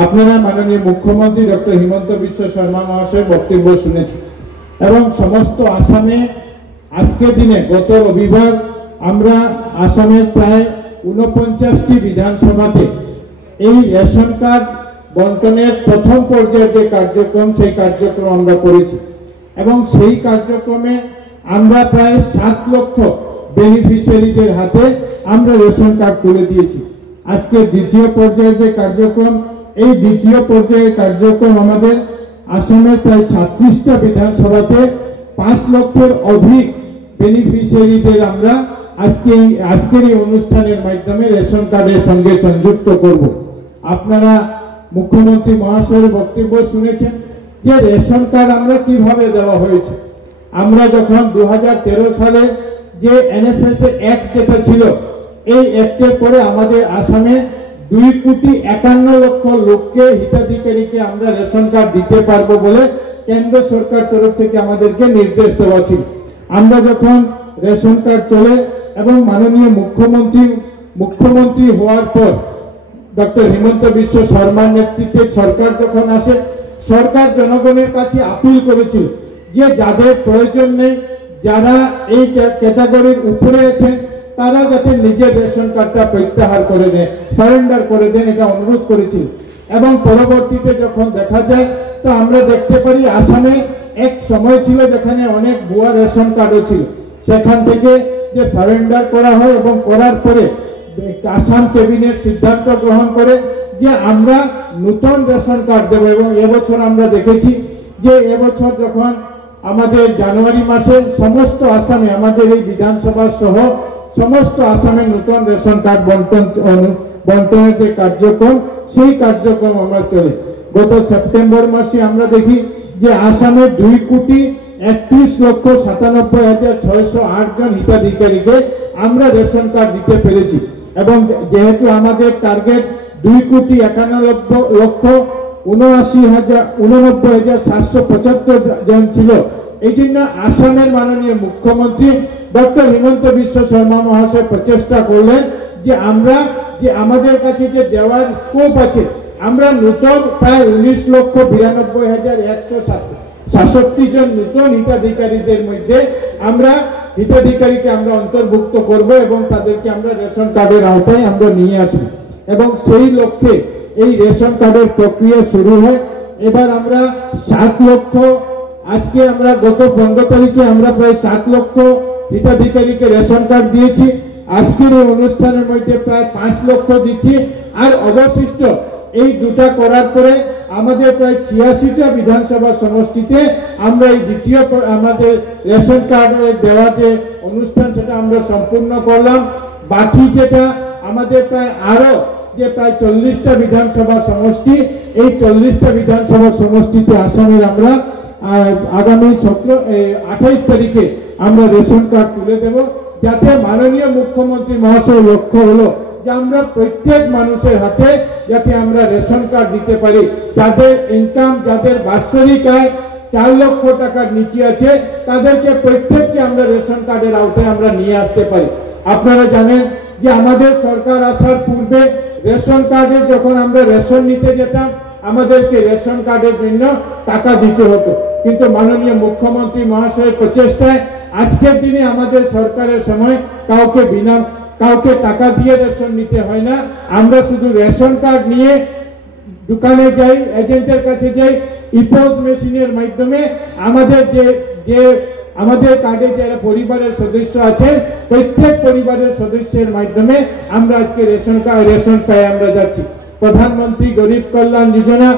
আপনারা মাননীয় মুখ্যমন্ত্রী ডক্টর হিমন্ত বিশ্ব শর্মা মহাশয়ের বক্তব্য শুনেছেন এবং সমস্ত আসামে আজকের দিনে গত রবিবার আমরা আসামের প্রায় 49টি বিধানসভাতে এই রেশন কার্ড বন্টনের প্রথম পর্যায়ের যে কার্যক্রম সেই কার্যক্রম আমরা করেছি এবং সেই কার্যক্রমে আমরা প্রায় 7 লক্ষ বেনিফিশিয়ারিদের হাতে আমরা রেশন কার্ড তুলে দিয়েছি। আজকে দ্বিতীয় পর্যায়ের যে কার্যক্রম, এই দ্বিতীয় পর্যায়ের কার্যক্রম আমাদের আসামের প্রায় 37টা বিধানসভাতে 5 লক্ষের অধিক বেনিফিশিয়ারিদের আমরা আজকের এই অনুষ্ঠানের মাধ্যমে রেশন কার্ডের সঙ্গে সংযুক্ত করব। আপনারা মুখ্যমন্ত্রী মহাশয়ের বক্তব্য শুনেছেন যে রেশন কার্ড আমরা কিভাবে দেওয়া হয়েছে। আমরা যখন 2013 সালে যে এনএফএসএ অ্যাক্ট যেটা ছিল, এই অ্যাক্টের পরে আমাদের আসামে 2,51,00,000 লোককে হিতাধিকারীকে আমরা রেশন কার্ড দিতে পারবো বলে কেন্দ্র সরকার তরফ থেকে আমাদেরকে নির্দেশ দেওয়া ছিল। আমরা যখন রেশন কার্ড চলে এবং মাননীয় মুখ্যমন্ত্রী হওয়ার পর ডক্টর হিমন্ত বিশ্ব শর্মার নেতৃত্বে সরকার যখন আসে, সরকার জনগণের কাছে আপিল করেছিল যে যাদের প্রয়োজন নেই, যারা এই ক্যাটাগরির উপরে আছেন, তারা যাতে নিজের রেশন কার্ডটা প্রত্যাহার করে দেন, সারেন্ডার করে দেন, এটা অনুরোধ করেছিল। এবং পরবর্তীতে যখন দেখা যায় তো আমরা দেখতে পারি আসামে এক সময় ছিল যেখানে অনেক ভুয়া রেশন কার্ডও ছিল, সেখান থেকে যে সারেন্ডার করা হয় এবং করার পরে আসাম ক্যাবিনেট সিদ্ধান্ত গ্রহণ করে যে আমরা নতুন রেশন কার্ড দেব। এবং এবছর আমরা দেখেছি যে এবছর যখন আমাদের জানুয়ারি মাসে সমস্ত আসামে আমাদের এই বিধানসভা সহ সমস্ত আসামে নতুন রেশন কার্ড বন্টনের যে কার্যক্রম, সেই কার্যক্রম আমরা চলে। গত সেপ্টেম্বর মাসে আমরা দেখি যে আসামে 2,31,97,608 জন হিতাধিকারীকে আমরা রেশন কার্ড দিতে পেরেছি। এবং যেহেতু আমাদের টার্গেট 2,91,89,775 জন ছিল, এই জন্য আসামের মাননীয় মুখ্যমন্ত্রী ডক্টর হিমন্ত বিশ্ব শর্মা মহাশয় প্রচেষ্টা করলেন যে আমরা যে আমাদের কাছে যে দেওয়ার স্কোপ আছে, আমরা নতুন প্রায় 19,92,167 জন নতুন হিতাধিকারীদের মধ্যে আমরা হিতাধিকারীকে আমরা অন্তর্ভুক্ত করব এবং তাদেরকে আমরা রেশন কার্ডের আওতায় আমরা নিয়ে আসব। এবং সেই লক্ষ্যে এই রেশন কার্ডের প্রক্রিয়া শুরু হয়। এবার আমরা 7 লক্ষ, আজকে আমরা গত 15 তারিখে আমরা প্রায় 7 লক্ষ হিতাধিকারীকে রেশন কার্ড দিয়েছি। আজকের এই অনুষ্ঠানের মধ্যে প্রায় 5 লক্ষ দিচ্ছি। আর অবশিষ্ট এই দুটা করার পরে আমাদের প্রায় 86টা বিধানসভা সমষ্টিতে আমরা এই দ্বিতীয় আমাদের রেশন কার্ড দেওয়া যে অনুষ্ঠান সেটা আমরা সম্পূর্ণ করলাম। বাকি যেটা আমাদের প্রায় আরো যে প্রায় 40টা বিধানসভা সমষ্টি, এই 40টা বিধানসভা সমষ্টিতে আসামের আমরা আগামী 28 তারিখে আমরা রেশন কার্ড তুলে দেব, যাতে মাননীয় মুখ্যমন্ত্রী মহাশয় লক্ষ্য হলো যে আমরা প্রত্যেক মানুষের হাতে যাতে আমরা রেশন কার্ড দিতে পারি। যাদের ইনকাম, যাদের বাৎসরিক আয় 4 লক্ষ টাকার নিচে আছে, তাদেরকে প্রত্যেককে আমরা রেশন কার্ডের আওতায় আমরা নিয়ে আসতে পারি। আপনারা জানেন যে আমাদের সরকার আসার পূর্বে রেশন কার্ডের যখন আমরা রেশন নিতে যেতাম, আমাদেরকে রেশন কার্ডের জন্য টাকা দিতে হতো। কিন্তু মাননীয় মুখ্যমন্ত্রী মহাশয়ের প্রচেষ্টায় আজকের দিনে আমাদের সরকারের সময় কাউকে টাকা দিয়ে রেশন নিতে হয় না। আমরা শুধু রেশন কার্ড নিয়ে দোকানে যাই, এজেন্টের কাছে যাই, ইপোস মেশিনের মাধ্যমে আমাদের আমাদের কার্ডে যারা পরিবারের সদস্য আছেন, প্রত্যেক পরিবারের সদস্যের মাধ্যমে আমরা আজকে রেশন পাই আমরা যাচ্ছি। প্রধানমন্ত্রী গরিব কল্যাণ যোজনা,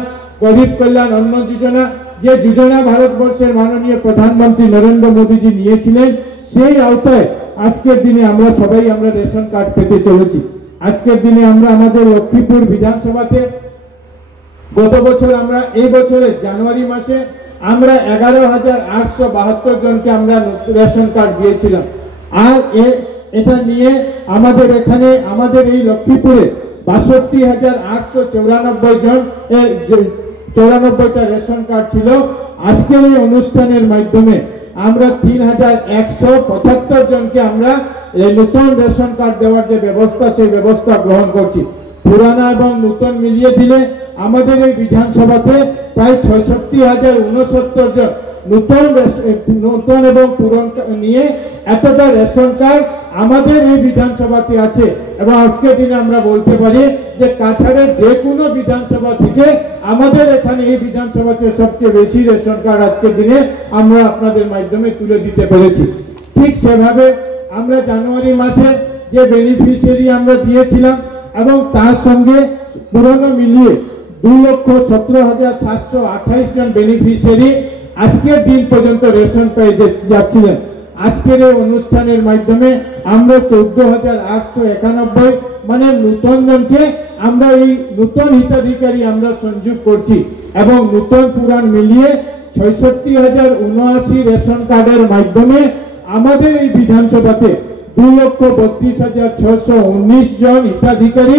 গরিব কল্যাণ অন্ন যোজনা, যে যোজনা ভারতবর্ষের মাননীয় প্রধানমন্ত্রী নরেন্দ্র মোদীজি নিয়েছিলেন, সেই আওতায় আজকের দিনে আমরা সবাই আমরা রেশন কার্ড পেতে চলেছি। আজকের দিনে আমরা আমাদের লক্ষ্মীপুর বিধানসভাতে গত বছর আমরা এই বছরের জানুয়ারি মাসে আমরা 11,872 জনকে আমরা রেশন কার্ড দিয়েছিলাম। আর এটা নিয়ে আমাদের এখানে আমাদের এই লক্ষ্মীপুরে 62,894 জন 94টা রেশন কার্ড ছিল। আজকের এই অনুষ্ঠানের মাধ্যমে আমরা 3,175 জনকে আমরা নতুন রেশন কার্ড দেওয়ার যে ব্যবস্থা, সেই ব্যবস্থা গ্রহণ করছি। পুরানা এবং নতুন মিলিয়ে দিলে আমাদের এই বিধানসভাতে প্রায় 66,069 জন নতুন এবং পুরন নিয়ে এতটা রেশন কার্ড আমাদের এই বিধানসভাতে আছে। এবং আজকের দিনে আমরা বলতে পারি যে কাছাড়ের যে কোনো বিধানসভা থেকে আমাদের এখানে এই বিধানসভাতে সবচেয়ে বেশি রেশন কার্ড আজকের দিনে আমরা আপনাদের মাধ্যমে তুলে দিতে পেরেছি। ঠিক সেভাবে আমরা জানুয়ারি মাসে যে বেনিফিশিয়ারি আমরা দিয়েছিলাম এবং তার সঙ্গে পুরনো মিলিয়ে 2,17,728 জন বেনিফিশিয়ারি আজকের দিন পর্যন্ত রেশন পেয়ে যাচ্ছিলেন। আজকের এই অনুষ্ঠানের মাধ্যমে আমরা 14,891 মানে নতুন জনকে আমরা এই নতুন হিতাধিকারী আমরা সংযোগ করছি এবং নতুন পুরান মিলিয়ে 66,079 রেশন কার্ডের মাধ্যমে আমাদের এই বিধানসভাতে 2,32,619 জন হিতাধিকারী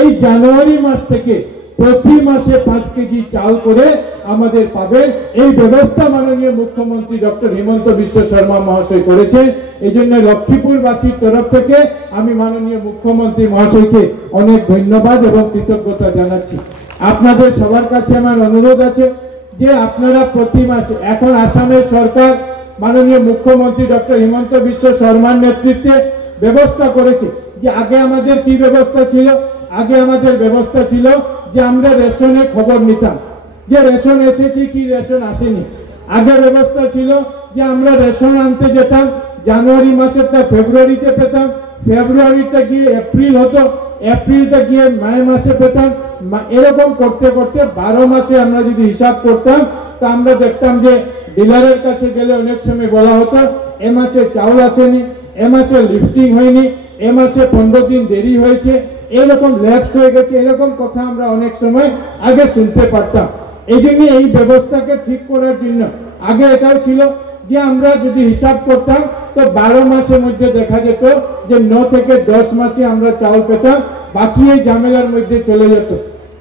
এই জানুয়ারি মাস থেকে প্রতি মাসে 5 কেজি চাল করে আমাদের পাবেন। এই ব্যবস্থা মাননীয় মুখ্যমন্ত্রী ডক্টর হিমন্ত বিশ্ব শর্মা মহাশয় করেছেন। এই জন্য লক্ষ্মীপুরবাসীর তরফ থেকে আমি মাননীয় মুখ্যমন্ত্রী মহাশয়কে অনেক ধন্যবাদ এবং কৃতজ্ঞতা জানাচ্ছি। আপনাদের সবার কাছে আমার অনুরোধ আছে যে আপনারা প্রতি মাসে, এখন আসামের সরকার মাননীয় মুখ্যমন্ত্রী ডক্টর হিমন্ত বিশ্ব শর্মার নেতৃত্বে ব্যবস্থা করেছে যে আগে আমাদের কি ব্যবস্থা ছিল, আগে আমাদের ব্যবস্থা ছিল যে আমরা রেশনের খবর নিতাম যে রেশন এসেছে কি রেশন আসেনি। আগে ব্যবস্থা ছিল যে আমরা রেশন আনতে যেতাম, জানুয়ারি মাসেরটা ফেব্রুয়ারিতে পেতাম, ফেব্রুয়ারিটা গিয়ে এপ্রিল হতো, এপ্রিলটা গিয়ে মে মাসে পেতাম। এরকম করতে করতে 12 মাসে আমরা যদি হিসাব করতাম তো আমরা দেখতাম যে ডিলারের কাছে গেলে অনেক সময় বলা হতো এ মাসে চাউল আসেনি, এ মাসে লিফটিং হয়নি, এ মাসে 15 দিন দেরি হয়েছে, এরকম ল্যাপস হয়ে গেছে, এরকম কথা আমরা অনেক সময় আগে শুনতে পারতাম। এই জন্য এই ব্যবস্থাকে ঠিক করার জন্য আগে এটাও ছিল যে আমরা যদি হিসাব করতাম তো 12 মাসের মধ্যে দেখা যেত যে 9 থেকে 10 মাসে আমরা চাউল পেতাম, বাকি এই ঝামেলার মধ্যে চলে যেত।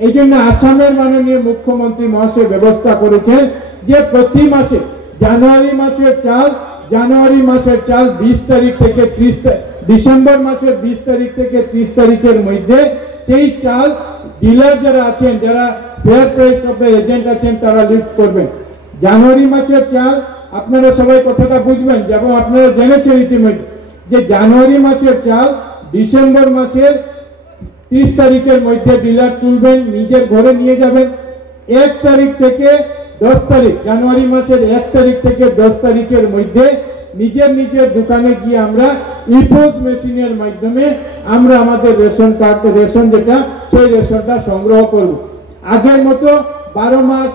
এই জন্য আসামের মাননীয় মুখ্যমন্ত্রী মহাশয় ব্যবস্থা করেছেন যে প্রতি মাসে জানুয়ারি মাসের চাল 20 তারিখ থেকে 30 ডিসেম্বর মাসের 20 তারিখ থেকে 30 তারিখের মধ্যে সেই চাল ডিলার যারা আছেন, যারা ফেয়ার প্রাইস শপের এজেন্ট আছেন তারা লিফট করবেন। জানুয়ারি মাসের চাল আপনারা সবাই কথাটা বুঝবেন, যেমন আপনারা জেনেছেন ইতিমধ্যে যে জানুয়ারি মাসের চাল ডিসেম্বর মাসের 30 তারিখের মধ্যে ডিলার তুলবেন, নিজের ঘরে নিয়ে যাবেন। 1 তারিখ থেকে 10 তারিখ, জানুয়ারি মাসের 1 তারিখ থেকে 10 তারিখের মধ্যে নিজের দোকানে গিয়ে আমরা ইপোস মেশিনের মাধ্যমে আমরা আমাদের রেশন কার্ড, রেশন যেটা সেই রেশনটা সংগ্রহ করব। আগের মতো 12 মাস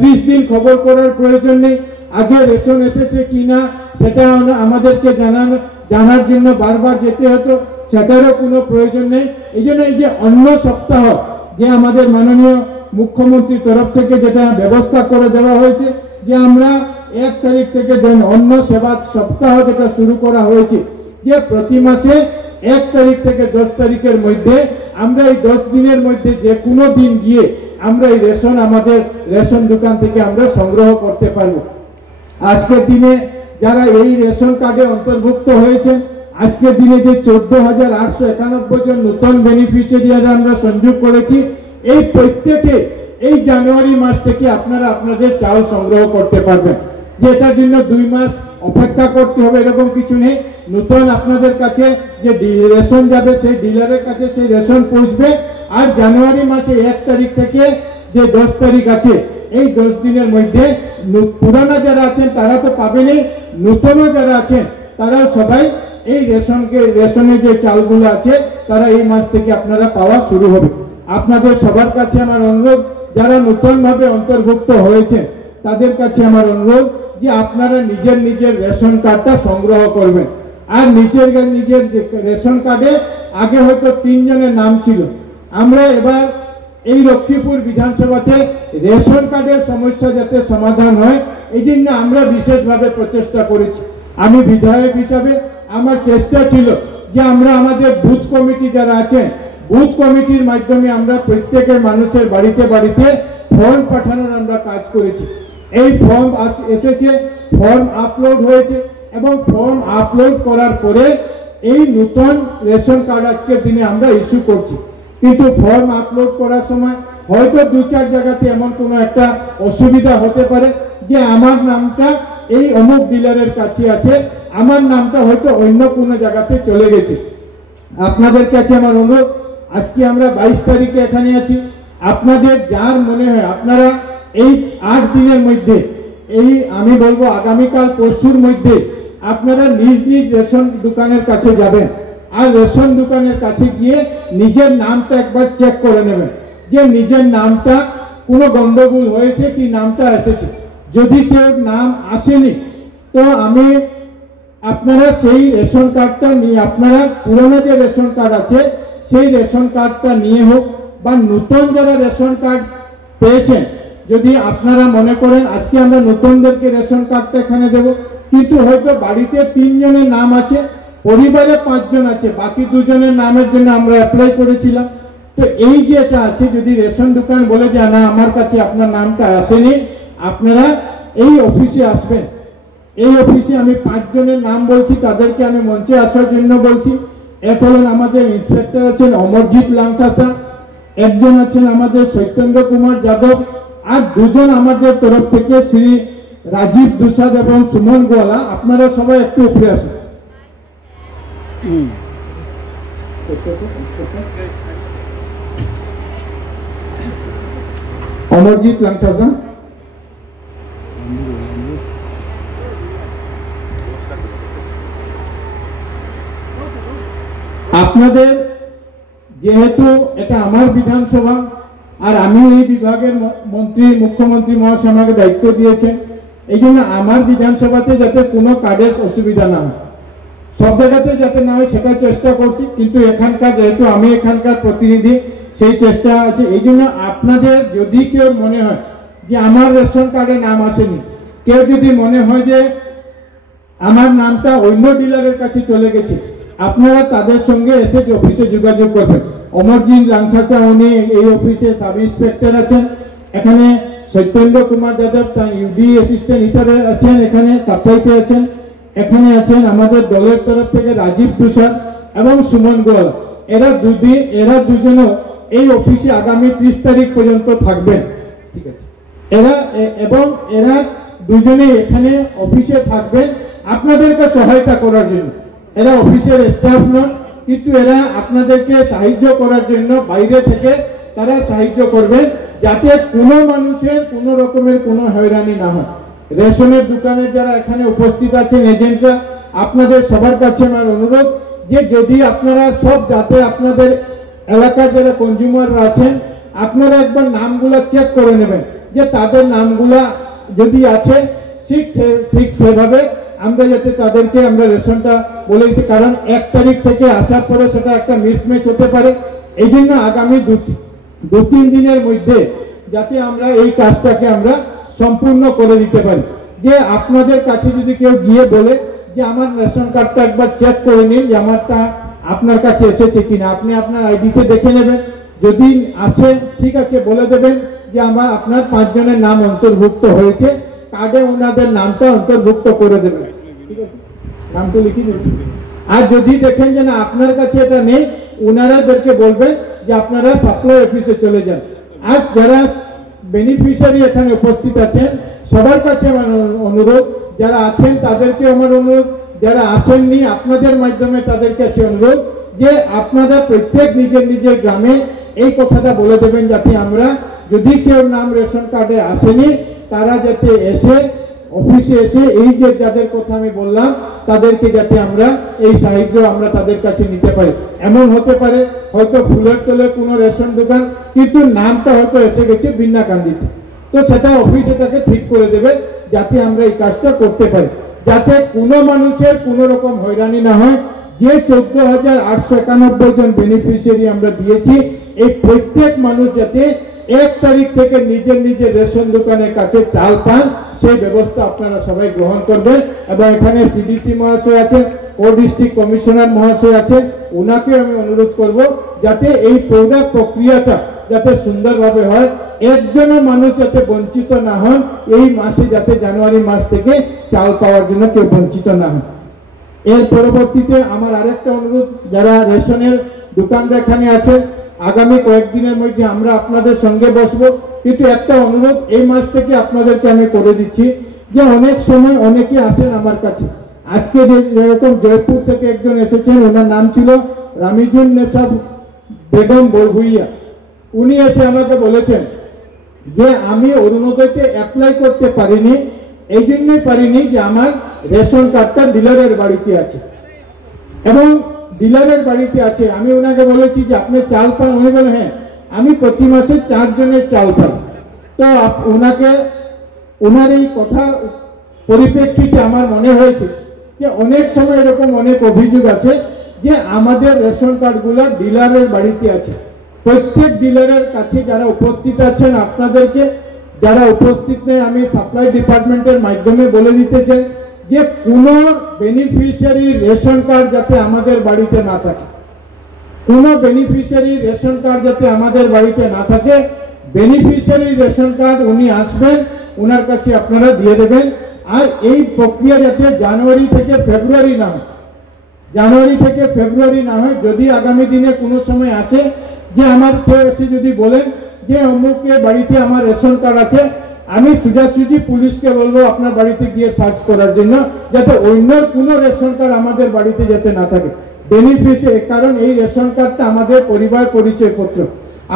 30 দিন খবর করার প্রয়োজন নেই। আগে রেশন এসেছে কিনা সেটা আমাদেরকে জানার জন্য বারবার যেতে হতো, সেটারও কোনো প্রয়োজন নেই। এই জন্য এই যে অন্য সপ্তাহ যে আমাদের মাননীয় মুখ্যমন্ত্রীর তরফ থেকে যেটা ব্যবস্থা করে দেওয়া হয়েছে যে আমরা 1 তারিখ থেকে অন্য সেবা সপ্তাহ যেটা শুরু করা হয়েছে যে প্রতি মাসে 1 তারিখ থেকে 10 তারিখের মধ্যে আমরা এই 10 দিনের মধ্যে যে কোনো দিন গিয়ে আমরা এই রেশন আমাদের রেশন দোকান থেকে আমরা সংগ্রহ করতে পারবো। আজকের দিনে যারা এই রেশন কার্ডে অন্তর্ভুক্ত হয়েছে, আজকের দিনে যে 14,891 জন নতুন বেনিফিশিয়ারি আমরা সংযোগ করেছি, এই প্রত্যেকে এই জানুয়ারি মাস থেকে আপনারা আপনাদের চাল সংগ্রহ করতে পারবেন। যে এটার জন্য 2 মাস অপেক্ষা করতে হবে এরকম কিছু নেই। নতুন আপনাদের কাছে যে রেশন যাবে সেই ডিলারের কাছে সেই রেশন পৌঁছবে। আর জানুয়ারি মাসে 1 তারিখ থেকে যে 10 তারিখ আছে এই 10 দিনের মধ্যে পুরানা যারা আছেন তারা তো পাবেনই, নতুনও যারা আছেন তারাও সবাই এই রেশনের যে চালগুলো আছে তারা এই মাস থেকে আপনারা পাওয়া শুরু হবে। আপনাদের সবার কাছে আমার অনুরোধ, যারা নতুনভাবে অন্তর্ভুক্ত হয়েছেন তাদের কাছে আমার অনুরোধ যে আপনারা নিজের রেশন কার্ডটা সংগ্রহ করবেন। আর নিজের রেশন কার্ডে আগে হয়তো 3 জনের নাম ছিল, আমরা এবার এই লক্ষ্মীপুর বিধানসভাতে রেশন কার্ডের সমস্যা যাতে সমাধান হয় এই জন্য আমরা বিশেষভাবে প্রচেষ্টা করেছি। আমি বিধায়ক হিসাবে আমার চেষ্টা ছিল যে আমরা আমাদের বুথ কমিটি যারা আছেন, বুথ কমিটির মাধ্যমে আমরা প্রত্যেকের মানুষের বাড়িতে ফর্ম পাঠানোর আমরা কাজ করেছি। এই ফর্ম এসেছে, ফর্ম আপলোড হয়েছে এবং ফর্ম আপলোড করার পরে এই নতুন রেশন কার্ড আজকের দিনে আমরা ইস্যু করছি। কিন্তু ফর্ম আপলোড করার সময় হয়তো 2-4 জায়গাতে এমন কোনো একটা অসুবিধা হতে পারে যে আমার নামটা এই অমুক ডিলারের কাছে আছে, আমার নামটা হয়তো অন্য কোনো জায়গাতে চলে গেছে। আপনাদের কাছে আমার অনুরোধ, আজকে আমরা 22 তারিখে এখানে আছি, আপনাদের যার মনে হয় আপনারা এই 8 দিনের মধ্যে, এই আমি বলবো আগামীকাল পরশুর মধ্যে আপনারা নিজ নিজ রেশন দোকানের কাছে যাবেন আর রেশন দোকানের কাছে গিয়ে নিজের নামটা একবার চেক করে নেবেন যে নিজের নামটা কোনো গন্ডগোল হয়েছে কি নামটা এসেছে। যদি কেউ নাম আসেনি তো আমি আপনারা সেই রেশন কার্ডটা নিয়ে, আপনারা পুরনো যে রেশন কার্ড আছে সেই রেশন কার্ডটা নিয়ে হোক বা নতুন যারা রেশন কার্ড পেয়েছেন, যদি আপনারা মনে করেন আজকে আমরা নতুনদেরকে রেশন কার্ডটা এখানে দেব, কিন্তু হয়তো বাড়িতে 3 জনের নাম আছে, পরিবারে 5 জন আছে, বাকি 2 জনের নামের জন্য আমরা অ্যাপ্লাই করেছিলাম। তো এই যে এটা আছে, যদি রেশন দোকান বলে যে না আমার কাছে আপনার নামটা আসেনি, আপনারা এই অফিসে আসবেন। এই অফিসে আমি 5 জনের নাম বলছি, তাদেরকে আমি মঞ্চে আসার জন্য বলছি। এক হলেন আমাদের ইন্সপেক্টর আছেন অমরজিৎ লাংকাসা, একজন আছেন আমাদের সত্যেন্দ্র কুমার যাদব, আর 2 জন আমাদের তরফ থেকে শ্রী রাজীব দুসাদ এবং সুমন গোয়ালা। আপনারা সবাই একটু উপরে আসুন। অমরজিৎ লাংকাসা, আপনাদের যেহেতু এটা আমার বিধানসভা আর আমি এই বিভাগের মন্ত্রী, মুখ্যমন্ত্রী মহাশয় আমাকে দায়িত্ব দিয়েছেন, এই জন্য আমার বিধানসভাতে যাতে কোনো কাজের অসুবিধা না হয়, সব জায়গাতে যাতে না হয় সেটা চেষ্টা করছি, কিন্তু এখানকার যেহেতু আমি এখানকার প্রতিনিধি সেই চেষ্টা আছে। এই জন্য আপনাদের যদি কেউ মনে হয় যে আমার রেশন কার্ডে নাম আসেনি, কেউ যদি মনে হয় যে আমার নামটা অন্য ডিলারের কাছে চলে গেছে, আপনারা তাদের সঙ্গে এসে অফিসে যোগাযোগ করবেন। অমরজিৎ লাংকাসা উনি এই অফিসে সাব ইন্সপেক্টর আছেন, এখানে সত্যেন্দ্র কুমার যাদব ইউডি অ্যাসিস্ট্যান্ট হিসাবে আছেন, এখানে সাপ্লাইতে আছেন, এখানে আছেন আমাদের দলের তরফ থেকে রাজীব দুসাদ এবং সুমন গোয়াল। এরা দুজনও এই অফিসে আগামী 30 তারিখ পর্যন্ত থাকবেন, ঠিক আছে? এরা দুজনেই এখানে অফিসে থাকবেন আপনাদেরকে সহায়তা করার জন্য। এরা অফিসের স্টাফ নন, কিন্তু এরা আপনাদেরকে সাহায্য করার জন্য বাইরে থেকে তারা সাহায্য করবেন, যাতে কোনো মানুষের কোনো রকমের কোনো হয়রানি না হয়। রেশনের দোকানের যারা এখানে উপস্থিত আছেন এজেন্টরা, আপনাদের সবার কাছে আমার অনুরোধ যে যদি আপনারা সব, যাতে আপনাদের এলাকার যারা কনজিউমাররা আছেন আপনারা একবার নামগুলা চেক করে নেবেন যে তাদের নামগুলা যদি আছে ঠিক সেভাবে আমরা যাতে তাদেরকে আমরা রেশনটা বলে দিতে, কারণ 1 তারিখ থেকে আসার পরে সেটা একটা মিসম্যাচ হতে পারে। এই জন্য আগামী 2-3 দিনের মধ্যে যাতে আমরা এই কাজটাকে আমরা সম্পূর্ণ করে দিতে পারি। যে আপনাদের কাছে যদি কেউ গিয়ে বলে যে আমার রেশন কার্ডটা একবার চেক করে নিন যে আমারটা আপনার কাছে এসেছে কিনা, আপনি আপনার আইডিতে দেখে নেবেন, যদি আসে ঠিক আছে বলে দেবেন যে আপনার 5 জনের নাম অন্তর্ভুক্ত হয়েছে, কার্ডে ওনাদের নামটা অন্তর্ভুক্ত করে দেবেন, ঠিক আছে? নামটা লিখে দেবেন। আর যদি দেখেন যে না আপনার কাছে এটা নেই, ওনারাদেরকে বলবেন যে আপনারা সাপ্লাই অফিসে চলে যান। আজ যারা বেনিফিশিয়ারি এখানে উপস্থিত আছেন সবার কাছে আমার অনুরোধ, যারা আছেন তাদেরকে আমার অনুরোধ, যারা আসেননি আপনাদের মাধ্যমে তাদের কাছে অনুরোধ যে আপনারা প্রত্যেক নিজের নিজের গ্রামে এই কথাটা বলে দেবেন, যাতে আমরা যদি কেউ নাম রেশন কার্ডে আসেনি তারা যাতে এসে অফিসে এসে এই যে যাদের কথা আমি বললাম তাদেরকে যাতে আমরা এই সাহায্য আমরা তাদের কাছে নিতে পারি। এমন হতে পারে হয়তো ফুলের তলে কোনো রেশন দোকান, কিন্তু নামটা হয়তো এসে গেছে বিন্নাকান্দিতে, তো সেটা অফিস এটাকে ঠিক করে দেবে যাতে আমরা এই কাজটা করতে পারি, যাতে কোনো মানুষের কোনো রকম হয়রানি না হয়। যে 14,891 জন বেনিফিশিয়ারি আমরা দিয়েছি, এই প্রত্যেক মানুষ যাতে 1 তারিখ থেকে নিজের নিজের রেশন দোকানের কাছে চাল পান, সেই ব্যবস্থা আপনারা সবাই গ্রহণ করবেন। এবং এখানে সিডিসি মহাশয় আছেন, কো ডিস্ট্রিক্ট কমিশনার মহাশয় আছেন, ওনাকে আমি অনুরোধ করব যাতে এই পুরো প্রক্রিয়াটা যাতে সুন্দরভাবে হয়, একজনও মানুষ যাতে বঞ্চিত না হন, এই মাসে যাতে জানুয়ারি মাস থেকে চাল পাওয়ার জন্য কেউ বঞ্চিত না হন। এর পরবর্তীতে আমার আরেকটা অনুরোধ, যারা রেশনের দোকানদার এখানে আছে, আগামী কয়েকদিনের মধ্যে আমরা আপনাদের সঙ্গে বসবো। কিন্তু একটা অনুরোধ এই মাস থেকে আপনাদেরকে আমি করে দিচ্ছি যে অনেক সময় অনেকে আসেন আমার কাছে। আজকে যেরকম জয়পুর থেকে একজন এসেছেন, ওনার নাম ছিল রামিজুন নেসা বেগম বরভুইয়া। উনি এসে আমাকে বলেছেন যে আমি অরুণোদয়কে অ্যাপ্লাই করতে পারিনি, এই জন্যই পারিনি যে আমার রেশন কার্ডটা ডিলারের বাড়িতে আছে এবং ডিলারের বাড়িতে আছে। আমি ওনাকে বলেছি যে আপনি চাল পান? উনি বলে হ্যাঁ, আমি প্রতি মাসে 4 জনের চাল পাই। তো ওনাকে ওনার এই কথা পরিপ্রেক্ষিতে আমার মনে হয়েছে যে অনেক সময় এরকম অনেক অভিযোগ আছে যে আমাদের রেশন কার্ডগুলো ডিলারের বাড়িতে আছে। প্রত্যেক ডিলারের কাছে যারা উপস্থিত আছেন, আপনাদেরকে যারা উপস্থিত নেই, আমি সাপ্লাই ডিপার্টমেন্টের মাধ্যমে বলে দিতে চাই যে কোনো বেনিফিশিয়ারি রেশন কার্ড যাতে আমাদের বাড়িতে না থাকে, কোনো বেনিফিশিয়ারি রেশন কার্ড যাতে আমাদের বাড়িতে না থাকে। বেনিফিশিয়ারি রেশন কার্ড উনি আসবেন, ওনার কাছে আপনারা দিয়ে দেবেন। আর এই প্রক্রিয়া যাতে জানুয়ারি থেকে ফেব্রুয়ারি না হয়, জানুয়ারি থেকে ফেব্রুয়ারি না হয়। যদি আগামী দিনে কোনো সময় আসে যে আমার কেউ এসে যদি বলেন যে অমুকের বাড়িতে আমার রেশন কার্ড আছে, আমি সোজাসুজি পুলিশকে বলবো আপনার বাড়িতে গিয়ে সার্চ করার জন্য, যাতে অন্যের কোনো রেশন কার্ড আমাদের বাড়িতে যাতে না থাকে। বেনিফিশিয়ারি, কারণ এই রেশন কার্ডটা আমাদের পরিবার পরিচয় পত্র।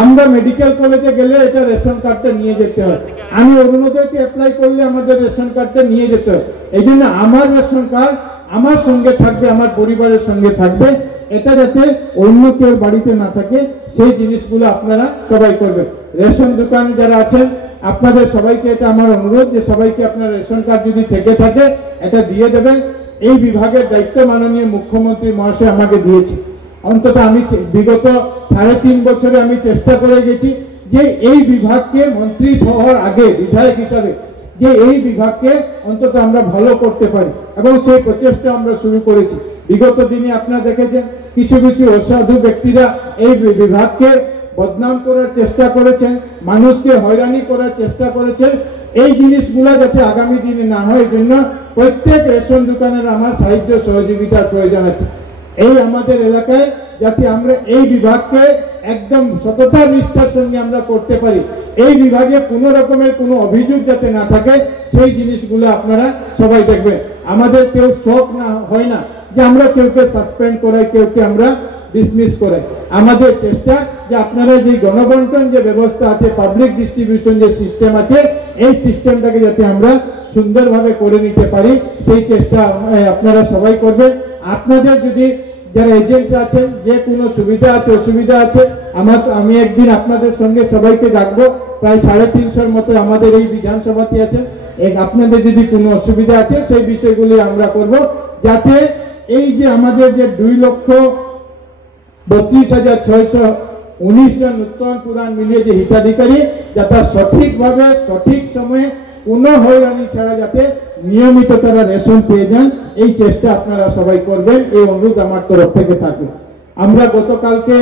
আমরা মেডিকেল কলেজে গেলে এটা রেশন কার্ডটা নিয়ে যেতে হয়, আমি অরুণোদয়কে অ্যাপ্লাই করলে আমাদের রেশন কার্ডটা নিয়ে যেতে হয়। এই জন্য আমার রেশন কার্ড আমার সঙ্গে থাকবে, আমার পরিবারের সঙ্গে থাকবে। এটা যাতে অন্য কেউ বাড়িতে না থাকে, সেই জিনিসগুলো আপনারা সবাই করবেন। রেশন দোকানে যারা আছেন, আপনাদের সবাইকে এটা আমার অনুরোধ যে সবাইকে আপনার রেশন কার্ড যদি থেকে থাকে এটা দিয়ে দেবেন। এই বিভাগের দায়িত্ব মাননীয় মুখ্যমন্ত্রী মহাশয় আমাকে দিয়েছে। অন্তত আমি বিগত 3.5 বছরে আমি চেষ্টা করে গেছি যে এই বিভাগকে, মন্ত্রী হওয়ার আগে বিধায়ক হিসাবে, যে এই বিভাগকে অন্তত আমরা ভালো করতে পারি, এবং সেই প্রচেষ্টা আমরা শুরু করেছি। বিগত দিনে আপনারা দেখেছেন কিছু কিছু অসাধু ব্যক্তিরা এই বিভাগকে বদনাম করার চেষ্টা করেছেন, মানুষকে হয়রানি করার চেষ্টা করেছেন। এই জিনিসগুলো যাতে আগামী দিনে না হয়, এই জন্য প্রত্যেক রেশন দোকানের আমার সাহায্য সহযোগিতার প্রয়োজন আছে। এই আমাদের এলাকায় যাতে আমরা এই বিভাগকে একদম সততা নিষ্ঠার সঙ্গে আমরা করতে পারি, এই বিভাগে কোনো রকমের কোনো অভিযোগ যাতে না থাকে, সেই জিনিসগুলো আপনারা সবাই দেখবেন। আমাদের কেউ শখ না হয় না যে আমরা কেউকে সাসপেন্ড করাই, কেউকে আমরা ডিসমিস করে। আমাদের চেষ্টা যে আপনারা যে গণবন্টন যে ব্যবস্থা আছে, পাবলিক ডিস্ট্রিবিউশন যে সিস্টেম আছে, এই সিস্টেমটাকে যাতে আমরা সুন্দরভাবে করে নিতে পারি, সেই চেষ্টা আপনারা সবাই করবেন। আপনাদের যদি যারা এজেন্টরা আছেন, যে কোনো সুবিধা আছে অসুবিধা আছে, আমি একদিন আপনাদের সঙ্গে সবাইকে ডাকবো। প্রায় 350 মতো আমাদের এই বিধানসভাতে আছেন। আপনাদের যদি কোনো অসুবিধা আছে সেই বিষয়গুলি আমরা করব, যাতে এই যে আমাদের যে 2,32,619 জন নূতন পুরাণ মিলিয়ে যে হিতাধিকারী, যাতে সঠিকভাবে সঠিক সময়ে কোনো হয়রানি ছাড়া যাতে নিয়মিত তারা রেশন পেয়ে যান, এই চেষ্টা আপনারা সবাই করবেন, এই অনুরোধ আমার তরফ থেকে থাকবে। আমরা গতকালকে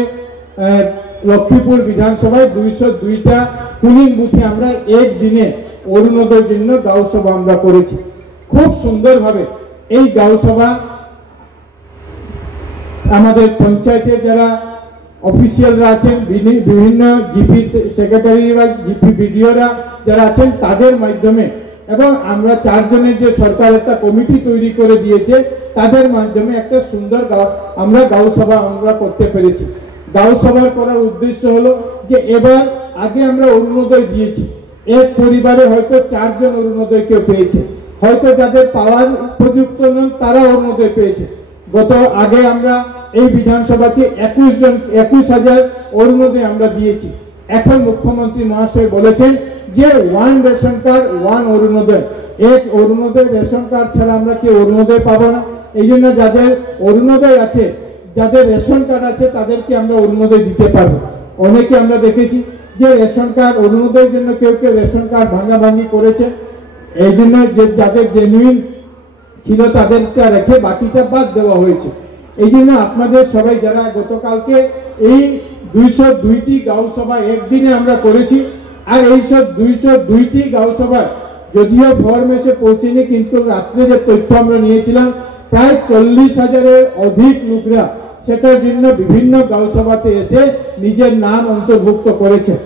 লক্ষ্মীপুর বিধানসভায় 202টা পুলিং বুথে আমরা একদিনে অরুণোদয়ের জন্য গাঁও সভা আমরা করেছি। খুব সুন্দরভাবে এই গাঁও সভা আমাদের পঞ্চায়েতের যারা অফিসিয়ালরা আছেন, বিভিন্ন জিপি সেক্রেটারি বা জিপি বিডিওরা যারা আছেন, তাদের মাধ্যমে, এবং আমরা 4 জনের যে সরকার একটা কমিটি তৈরি করে দিয়েছে, তাদের মাধ্যমে একটা সুন্দর আমরা গাঁও সভা আমরা করতে পেরেছি। গাঁও সভা করার উদ্দেশ্য হলো যে এবার আগে আমরা অরুণোদয় দিয়েছি, এক পরিবারে হয়তো 4 জন অরুণোদয় কেউ পেয়েছে, হয়তো যাদের পাওয়ার উপযুক্ত নন তারা অরুণোদয় পেয়েছে। গত আগে আমরা এই বিধানসভাতে 21,000 অরুণোদয় আমরা দিয়েছি। এখন মুখ্যমন্ত্রী মহাশয় বলেছেন যে 1 রেশন কার্ড 1 অরুণোদয়, এক অরুণোদয় রেশন কার্ড ছাড়া আমরা কি অরুণোদয় পাবো না। এই জন্য যাদের অরুণোদয় আছে, যাদের রেশন কার্ড আছে, তাদেরকে আমরা অরুণোদয় দিতে পারবো। অনেকে আমরা দেখেছি যে রেশন কার্ড অরুণোদয়ের জন্য কেউ রেশন কার্ড ভাঙাভাঙি করেছে, এই জন্য যাদের জেনুইন ছিল তাদেরকে রেখে বাকিটা বাদ দেওয়া হয়েছে। এই জন্য আপনাদের সবাই যারা গতকালকে এই 202টি গাঁও সভা একদিনে আমরা করেছি, আর এইসব 202টি গাঁও সভায় যদিও ফর্ম এসে পৌঁছেনি, কিন্তু রাত্রে যে তথ্য আমরা নিয়েছিলাম প্রায় 40,000-এর অধিক লোকরা সেটার জন্য বিভিন্ন গাঁওসভাতে এসে নিজের নাম অন্তর্ভুক্ত করেছেন।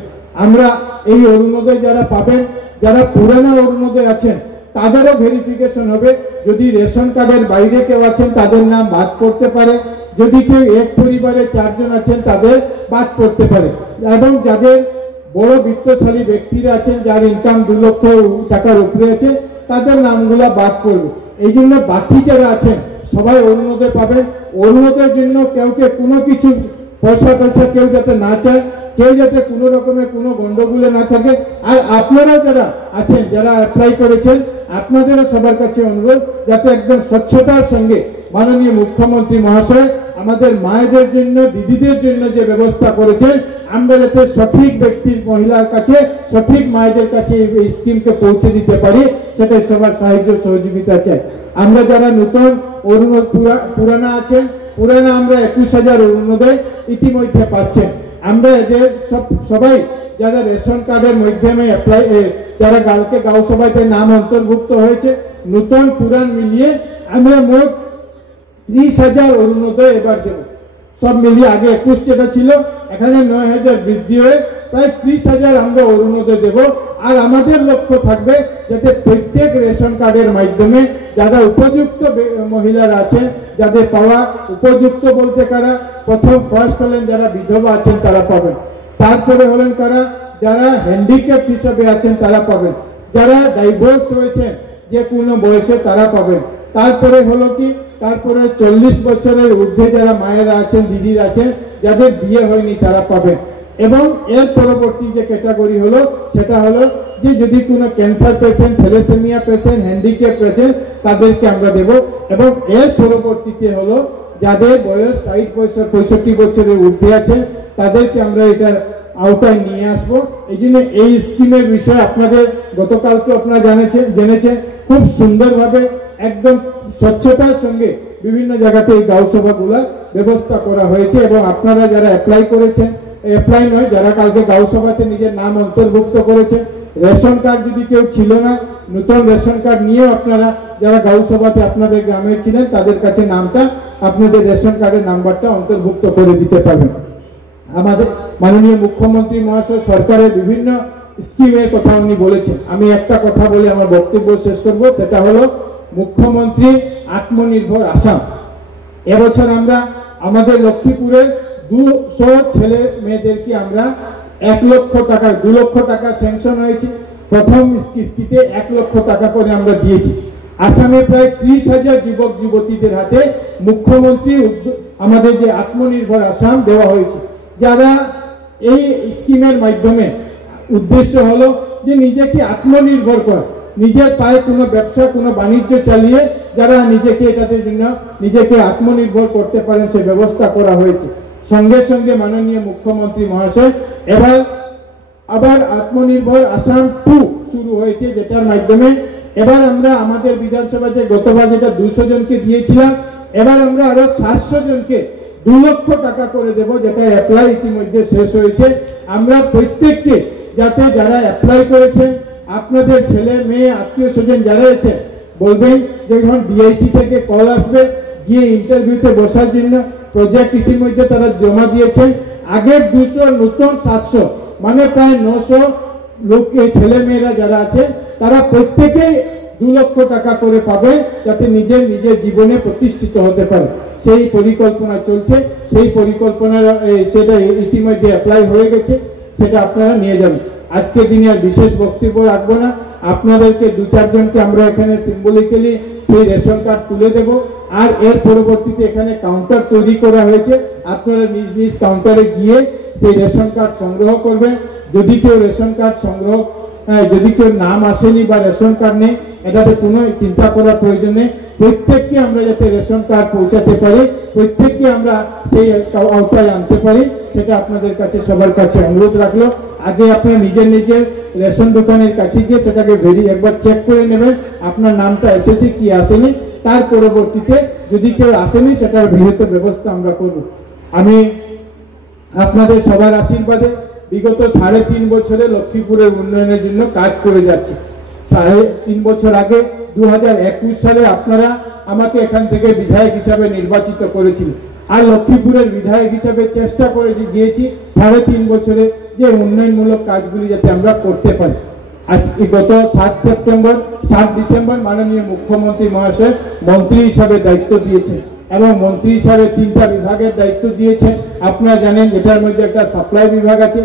আমরা এই অরুণোদয় যারা পাবেন, যারা পুরানো অরুণোদয় আছেন তাদেরও ভেরিফিকেশন হবে। যদি রেশন কার্ডের বাইরে কেউ আছেন তাদের নাম বাদ পড়তে পারে, যদি কেউ এক পরিবারে 4 জন আছেন তাদের বাদ পড়তে পারে, এবং যাদের বড় বিত্তশালী ব্যক্তিরা আছেন যার ইনকাম 2 লক্ষ টাকার উপরে আছে তাদের নামগুলো বাদ পড়বে। এই জন্য বাকি যারা আছেন সবাই অরুণোদয় পাবেন। অরুণোদয়ের জন্য কেউকে কোনো কিছু পয়সা কেউ যাতে না চায়, কেউ যাতে কোনো রকমের কোনো গন্ডগোলে না থাকে। আর আপনারা যারা আছেন, যারা অ্যাপ্লাই করেছেন, আপনাদেরও সবার কাছে অনুরোধ যাতে একদম স্বচ্ছতার সঙ্গে মাননীয় মুখ্যমন্ত্রী মহাশয় আমাদের মায়েদের জন্য, দিদিদের জন্য যে ব্যবস্থা করেছেন, আমরা যাতে সঠিক ব্যক্তির, মহিলার কাছে, সঠিক মায়েদের কাছে এই স্কিমকে পৌঁছে দিতে পারি, সেটাই সবার সাহায্য সহযোগিতা চাই। আমরা যারা নতুন পুরানা আছেন, পুরানা আমরা 21,000 অরুণোদয় ইতিমধ্যে পাচ্ছেন। আমরা এদের সবাই যারা রেশন কার্ডের মাধ্যমে অ্যাপ্লাই, যারা কালকে গাঁও সভাতে নাম অন্তর্ভুক্ত হয়েছে, নতুন পুরান মিলিয়ে আমরা মোট 30,000 অরুণোদয় এবার দেব। সব মিলিয়ে আগে 21 যেটা ছিল, এখানে 9,000 বৃদ্ধি হয়ে প্রায় 30,000 আমরা অরুণোদয় দেব। আর আমাদের লক্ষ্য থাকবে যাতে প্রত্যেক রেশন কার্ডের মাধ্যমে যারা উপযুক্ত মহিলারা আছেন, যাদের পাওয়া উপযুক্ত বলতে কারা, প্রথম ফার্স্ট হলেন যারা বিধবা আছেন তারা পাবেন, তারপরে হলেন কারা যারা হ্যান্ডিক্যাপ হিসাবে আছেন তারা পাবেন, যারা ডাইভোর্স হয়েছেন যে কোনো বয়সে তারা পাবেন, তারপরে হলো কি, তারপরে 40 বছরের ঊর্ধ্বে যারা মায়েরা আছেন, দিদিরা আছেন, যাদের বিয়ে হয়নি তারা পাবেন। এবং এর পরবর্তী যে ক্যাটাগরি হলো সেটা হলো যে যদি কোনো cancer patient, thalassemia patient, handicap patient তাদেরকে আমরা দেব। এবং এর পরবর্তীতে হলো যাদের বয়স 60 বছর 65 বছরের ঊর্ধ্বে আছে তাদেরকে আমরা এটার আওতায় নিয়ে আসবো। এই জন্য এই স্কিমের বিষয়ে আপনাদের গতকালকে আপনারা জেনেছেন খুব সুন্দরভাবে একদম স্বচ্ছতার সঙ্গে বিভিন্ন জায়গাতে এই গাঁও সভাগুলোর ব্যবস্থা করা হয়েছে। এবং আপনারা যারা অ্যাপ্লাই করেছেন, অ্যাপ্লাই নয়, যারা কালকে গাঁও সভাতে নিজের নাম অন্তর্ভুক্ত করেছেন, রেশন কার্ড যদি কেউ ছিল না, নতুন রেশন কার্ড নিয়েও আপনারা যারা গাঁও সভাতে আপনাদের গ্রামের ছিলেন তাদের কাছে নামটা, আপনাদের রেশন কার্ডের নাম্বারটা অন্তর্ভুক্ত করে দিতে পারবেন। আমাদের মাননীয় মুখ্যমন্ত্রী মহাশয় সরকারের বিভিন্ন স্কিমের কথা উনি বলেছেন। আমি একটা কথা বলে আমার বক্তব্য শেষ করব, সেটা হলো মুখ্যমন্ত্রী আত্মনির্ভর আসাম। এবছর আমরা আমাদের লক্ষ্মীপুরের 200 ছেলে মেয়েদেরকে আমরা 1 লক্ষ টাকা, 2 লক্ষ টাকা স্যাংশন হয়েছে। প্রথম কিস্তিতে 1 লক্ষ টাকা করে আমরা দিয়েছি। আসামে প্রায় 30,000 যুবক যুবতীদের হাতে মুখ্যমন্ত্রী আমাদের যে আত্মনির্ভর আসাম দেওয়া হয়েছে, যারা এই স্কিমের মাধ্যমে উদ্দেশ্য হলো যে নিজেকে আত্মনির্ভর করা, নিজের পায়ে কোনো ব্যবসা, কোনো বাণিজ্য চালিয়ে যারা নিজেকে এটাতে জন্য নিজেকে আত্মনির্ভর করতে পারেন সে ব্যবস্থা করা হয়েছে। সঙ্গে সঙ্গে মাননীয় মুখ্যমন্ত্রী মহাশয় আবার আত্মনির্ভর আসাম 2 শুরু হয়েছে, যেটার মাধ্যমে এবার আমরা আমাদের বিধানসভা যে গতবার যেটা 200 জনকে দিয়েছিলাম, এবার আমরা আরো 700 জনকে 2 লক্ষ টাকা করে দেব, যেটা অ্যাপ্লাই ইতিমধ্যে শেষ হয়েছে। আমরা প্রত্যেককে যাতে যারা অ্যাপ্লাই করেছেন, আপনাদের ছেলে মেয়ে আত্মীয় স্বজন যারা আছে বলবেন, যখন ডিআইসি থেকে কল আসবে গিয়ে ইন্টারভিউতে বসার জন্য প্রজেক্ট ইতিমধ্যে তারা জমা দিয়েছেন। আগের 200 নতুন 700 মানে প্রায় 900 লোককে, ছেলে মেয়েরা যারা আছে তারা প্রত্যেকেই 2 লক্ষ টাকা করে পাবে, যাতে নিজের জীবনে প্রতিষ্ঠিত হতে পারে। সেই পরিকল্পনা চলছে, সেই পরিকল্পনা সেটা ইতিমধ্যে অ্যাপ্লাই হয়ে গেছে, সেটা আপনারা নিয়ে যাবেন। আজকের দিনে আর বিশেষ বক্তব্য রাখবো না, আপনাদেরকে 2-4 জনকে আমরা এখানে সিম্বলিক্যালি সেই রেশন কার্ড তুলে দেব। আর এর পরবর্তীতে এখানে কাউন্টার তৈরি করা হয়েছে, আপনারা নিজ নিজ কাউন্টারে গিয়ে সেই রেশন কার্ড সংগ্রহ করবেন। যদি কেউ রেশন কার্ড সংগ্রহ, যদি কেউ নাম আসেনি বা রেশন কার্ড নেই, এটাতে কোনো চিন্তা করার প্রয়োজন নেই। প্রত্যেককে আমরা যাতে রেশন কার্ড পৌঁছাতে পারি, প্রত্যেককে আমরা সেই আওতায় আনতে পারি, সেটা আপনাদের কাছে সবার কাছে অনুরোধ রাখলো। আগে আপনারা নিজের রেশন দোকানের কাছে গিয়ে সেটাকে একবার চেক করে নেবেন আপনার নামটা এসেছে কি আসেনি। তার পরবর্তীতে যদি কেউ আসেনি সেটার বৃহত্তর ব্যবস্থা আমরা করব। আমি আপনাদের সবার আশীর্বাদে বিগত 3.5 বছরে লক্ষ্মীপুরের উন্নয়নের জন্য কাজ করে যাচ্ছি। 3.5 বছর আগে 2021 সালে আপনারা আমাকে এখান থেকে বিধায়ক হিসাবে নির্বাচিত করেছিলেন। আর লক্ষ্মীপুরের বিধায়ক হিসেবে চেষ্টা করে গিয়েছি 3.5 বছরে যে উন্নয়নমূলক কাজগুলি যাতে আমরা করতে পারি। আজকে গত 7 ডিসেম্বর মাননীয় মুখ্যমন্ত্রী মহাশয় মন্ত্রী হিসাবে দায়িত্ব দিয়েছেন এবং মন্ত্রী হিসাবে 3টা বিভাগের দায়িত্ব দিয়েছেন। আপনারা জানেন এটার মধ্যে একটা সাপ্লাই বিভাগ আছে,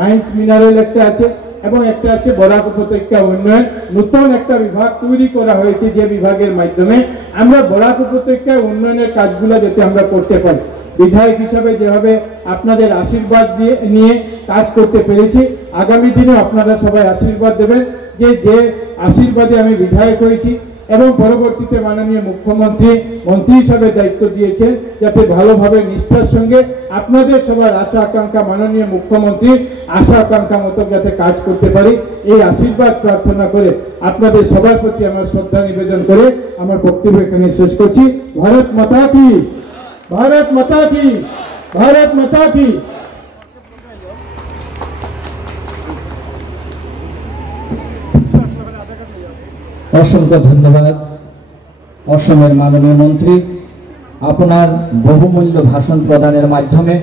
মাইন্স মিনারেল একটা আছে এবং একটা আছে বরাক উপত্যকা উন্নয়ন। নতুন একটা বিভাগ তৈরি করা হয়েছে যে বিভাগের মাধ্যমে আমরা বরাক উপত্যকা উন্নয়নের কাজগুলো যাতে আমরা করতে পারি। বিধায়ক হিসাবে যেভাবে আপনাদের আশীর্বাদ নিয়ে কাজ করতে পেরেছি, আগামী দিনে আপনারা সবাই আশীর্বাদ দেবেন যে আশীর্বাদে আমি বিধায়ক হয়েছি এবং পরবর্তীতে মাননীয় মুখ্যমন্ত্রী মন্ত্রী হিসাবে দায়িত্ব দিয়েছেন, যাতে ভালোভাবে নিষ্ঠার সঙ্গে আপনাদের সবার আশা আকাঙ্ক্ষা মাননীয় মুখ্যমন্ত্রীর আশা আকাঙ্ক্ষা মতো যাতে কাজ করতে পারি, এই আশীর্বাদ প্রার্থনা করে আপনাদের সবার প্রতি আমার শ্রদ্ধা নিবেদন করে আমার বক্তব্য এখানে শেষ করছি। ভারত মাতা কি, ভারত মাতা কি, ভারত মাতা কি। অসংখ্য ধন্যবাদ অসমের মাননীয় মন্ত্রী। আপনার বহুমূল্য ভাষণ প্রদানের মাধ্যমে